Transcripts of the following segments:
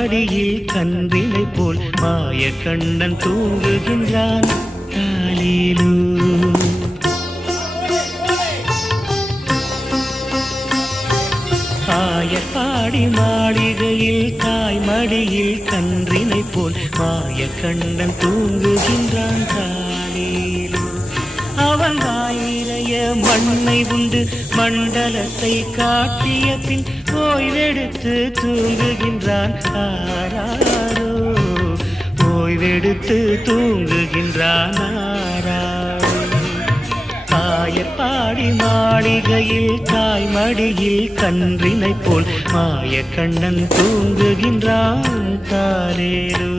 மடியில் கன்றினை போல் மாய கண்ணன் தூங்குகின்றான் தாலேலோ. ஆயப்பாடி மாளிகையில் தாய் மடியில் கன்றினை போல் மாய கண்ணன் தூங்குகின்றான் தாலேலோ. அவன் வாய் நிறைய மண்ணை உண்டு மண்டலத்தை காட்டிய பின் ஓய்வெடுத்து தூங்குகின்றான் ஆராரோ. ஓய்வெடுத்து தூங்குகின்றான் ஆராரோ. ஆயப்பாடி மாளிகையில் தாய் மடியில் கன்றினை போல் மாய கண்ணன் தூங்குகின்றான் தாலேலோ.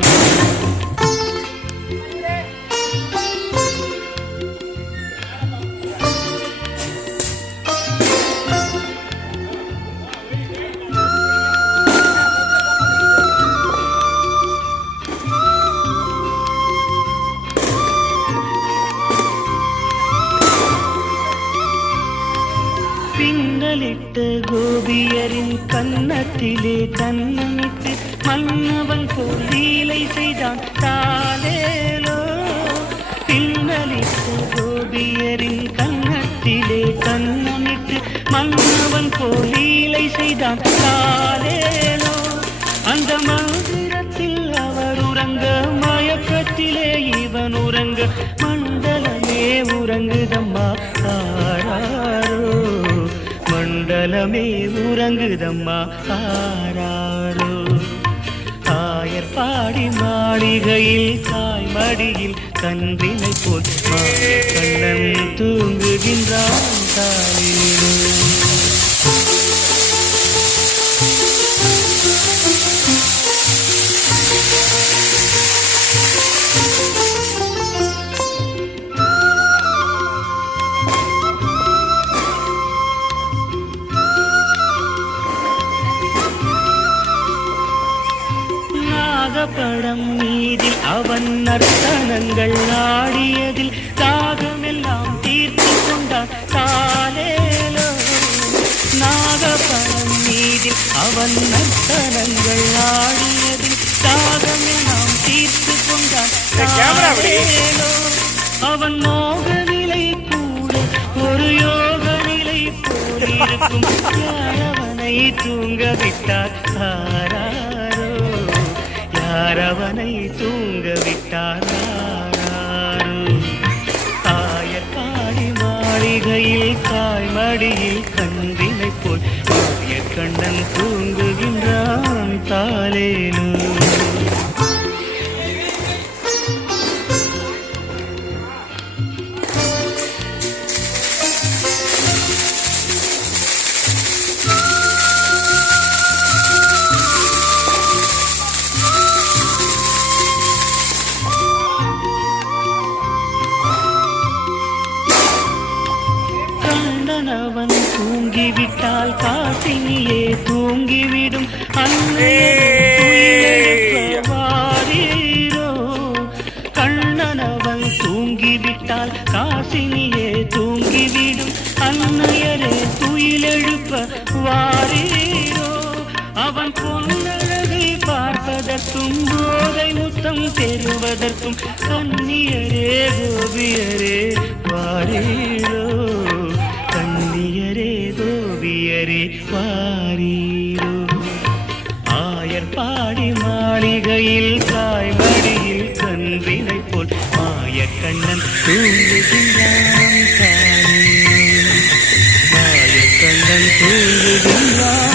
பின்னலிட்ட கோபியரின் கன்னத்திலே கண்ணமிட்டு மன்னவன் போல் லீலை செய்தான் தாலேலோ. பின்னலிட்ட கோபியரின் கன்னத்திலே கண்ணமிட்டு மன்னவன் போல் லீலை செய்தான் தாலேலோ. அந்த மந்திரத்தில் அவர் உறங்க மயக்கத்திலே இவன் உறங்க மண்டலமே உறங்குதம்மா ஆராரோ. மண்டலமே உறங்குதம்மா ஆராரோ. ஆயர்பாடி மாளிகையில் தாய் மடியில் கன்றினை போல் மாய கண்ணன் தூங்குகின்றான் தாலேலோ. படம் மீதில் அவன் நர்த்தனங்கள் ஆடியதில் தாகமெல்லாம் தீர்த்து கொண்டான் தாலேலோ. நாகப்படம் மீதில் அவன் நர்த்தனங்கள் ஆடியதில் தாகமெல்லாம் தீர்த்து கொண்டான் தாலேலோ. அவன் மோக நிலை கூட ஒரு யோக நிலை போலிருக்கும் யாரவனை தூங்க விட்டார் ஆராரோ. யாரவனை தூங்க விட்டார் ஆராரோ. ஆயப்பாடி மாளிகையில் தாய் மடியில் கன்றினை போல் மாய கண்ணன் தூங்குகின்றான் தாலேலோ. அவன் தூங்கிவிட்டால் காசினியே தூங்கிவிடும் அன்னையோ. கண்ணனவன் தூங்கிவிட்டால் காசினியே தூங்கிவிடும் அன்னையரே துயிலெழுப்ப வாரீரோ. அவன் பொன்னழகை பார்ப்பதற்கும் போதை முத்தம் பெறுவதற்கும் கன்னியரே கோபியரே வாரீரோ. கன்னியரே கோபியரே வாரீரோ. ஆயர்பாடி மாளிகையில் தாய் மடியில் கன்றினை போல் மாய கண்ணன் தூங்குகின்றான் தாலேலோ. மாய கண்ணன் தூங்குகின்றான்.